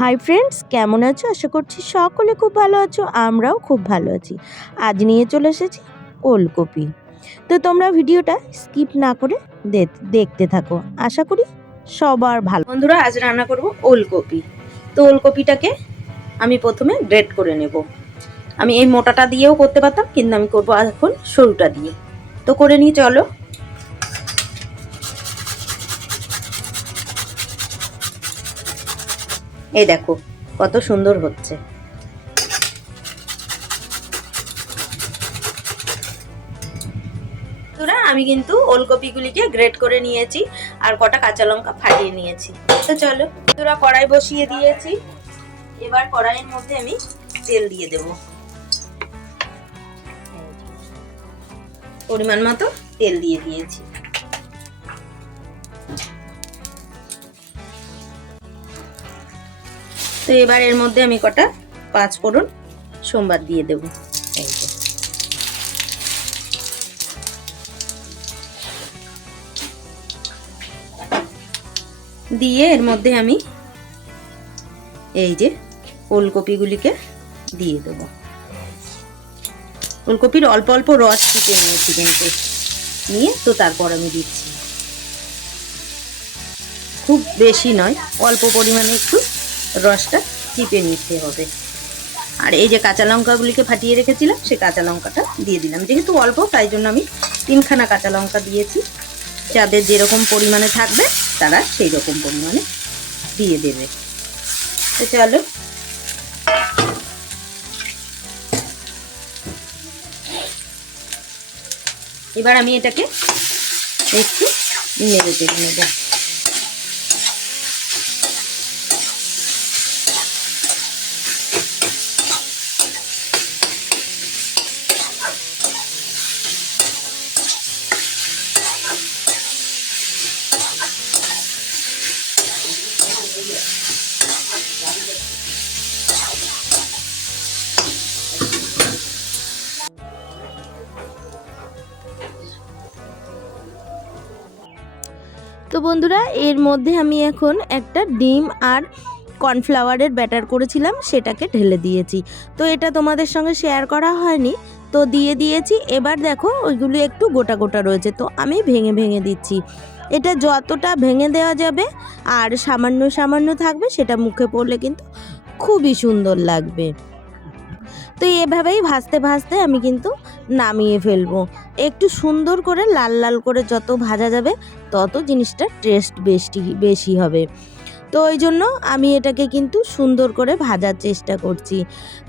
Hi friends কেমন আছো? আশা করছি সকলে খুব ভালো আছো, আমরাও খুব ভালো আছি। আজ নিয়ে চলে এসেছি ওলকপি। তো তোমরা ভিডিওটা স্কিপ না করে দেখতে থাকো। আশা করি সবার ভালো। বন্ধুরা, আজ রান্না করব ওলকপি। তো ওলকপিটাকে আমি প্রথমে গ্রেট করে নেব। আমি এই মোটাটা দিয়েও করতে পারতাম, কিন্তু আমি করব এখন সরুটা দিয়ে। তো করে নিয়ে চলো। এই দেখো, কত সুন্দর হচ্ছে। আমি কিন্তু ওলকপিগুলিকে গ্রেট করে নিয়েছি আর কটা কাঁচা লঙ্কা ফাটিয়ে নিয়েছি। তো চলো তোরা কড়াই বসিয়ে দিয়েছি। এবার কড়াইয়ের মধ্যে আমি তেল দিয়ে দেব। পরিমাণ মতো তেল দিয়ে দিয়েছি। তো এবার এর মধ্যে আমি কটা পাঁচ ফোড়ন সোমবার দিয়ে দেবো। দিয়ে এর মধ্যে আমি এই যে ওলকপিগুলিকে দিয়ে দেবো। ওলকপির অল্প অল্প রস চিপে নিয়েছি কিন্তু নিয়ে তো তারপর আমি দিচ্ছি। খুব বেশি নয়, অল্প পরিমাণে একটু রসটা চিপে নিতে হবে। আর এই যে কাঁচা লঙ্কাগুলিকে ফাটিয়ে রেখেছিলাম, সেই কাঁচা লঙ্কাটা দিয়ে দিলাম। যেহেতু অল্প, তাই জন্য আমি তিনখানা কাঁচা লঙ্কা দিয়েছি। যাদের যেরকম পরিমাণে থাকবে, তারা সেই রকম পরিমাণে দিয়ে দেবে। তো চলো। এবার আমি এটাকে একটু নেড়ে চেড়ে নেব। তো বন্ধুরা, এর মধ্যে আমি এখন একটা ডিম আর কর্নফ্লাওয়ারের ব্যাটার করেছিলাম, সেটাকে ঢেলে দিয়েছি। তো এটা তোমাদের সঙ্গে শেয়ার করা হয়নি, তো দিয়ে দিয়েছি। এবার দেখো, ওইগুলি একটু গোটা গোটা রয়েছে, তো আমি ভেঙে ভেঙে দিচ্ছি। এটা যতটা ভেঙে দেওয়া যাবে আর সামান্য সামান্য থাকবে, সেটা মুখে পড়লে কিন্তু খুবই সুন্দর লাগবে। তো এভাবেই ভাজতে ভাজতে আমি কিন্তু নামিয়ে ফেলব। একটু সুন্দর করে লাল লাল করে যত ভাজা যাবে, তত জিনিসটা টেস্ট বেশি বেশি হবে। তো ওই জন্য আমি এটাকে কিন্তু সুন্দর করে ভাজার চেষ্টা করছি।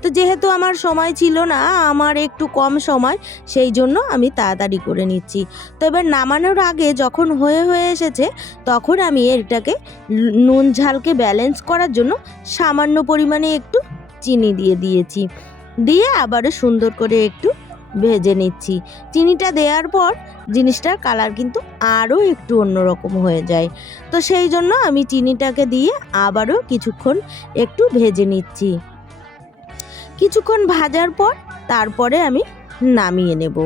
তো যেহেতু আমার সময় ছিল না, আমার একটু কম সময়, সেই জন্য আমি তাড়াতাড়ি করে নিচ্ছি। তো এবার নামানোর আগে যখন হয়ে হয়ে এসেছে, তখন আমি এটাকে নুন ঝালকে ব্যালেন্স করার জন্য সামান্য পরিমাণে একটু চিনি দিয়ে দিয়েছি। দিয়ে আবারও সুন্দর করে একটু ভেজে নিচ্ছি। চিনিটা দেওয়ার পর জিনিসটার কালার কিন্তু আরও একটু অন্যরকম হয়ে যায়। তো সেই জন্য আমি চিনিটাকে দিয়ে আবারও কিছুক্ষণ একটু ভেজে নিচ্ছি। কিছুক্ষণ ভাজার পর তারপরে আমি নামিয়ে নেব।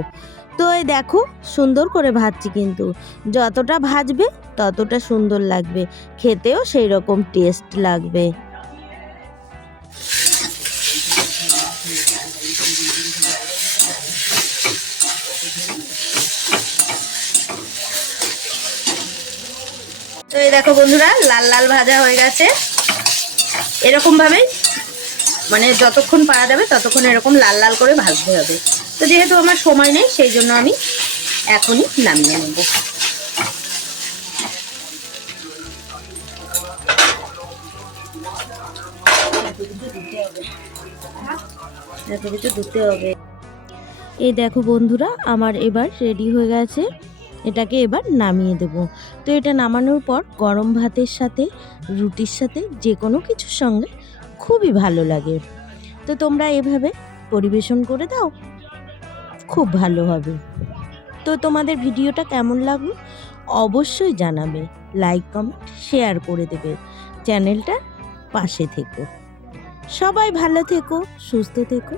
তো এই দেখো, সুন্দর করে ভাজছি কিন্তু। যতটা ভাজবে ততটা সুন্দর লাগবে। খেতেও সেই রকম টেস্ট লাগবে। এই দেখো বন্ধুরা, লাল লাল ভাজা হয়ে গেছে। এরকম ভাবে মানে যতক্ষণ পারা যাবে ততক্ষণ এরকম লাল লাল করে ভাজতে হবে। তো যেহেতু আমার সময় নেই, সেই জন্য আমি এখনই নামিয়ে নেব। এত কিছু ধুতে হবে। এই দেখো বন্ধুরা, আমার এবার রেডি হয়ে গেছে। এটাকে এবার নামিয়ে দেব। তো এটা নামানোর পর গরম ভাতের সাথে, রুটির সাথে যে কোনো কিছুর সঙ্গে খুবই ভালো লাগে। তো তোমরা এভাবে পরিবেশন করে দাও, খুব ভালো হবে। তো তোমাদের ভিডিওটা কেমন লাগল অবশ্যই জানাবে। লাইক, কমেন্ট, শেয়ার করে দেবে চ্যানেলটা পাশে থেকো। সবাই ভালো থেকো, সুস্থ থেকো।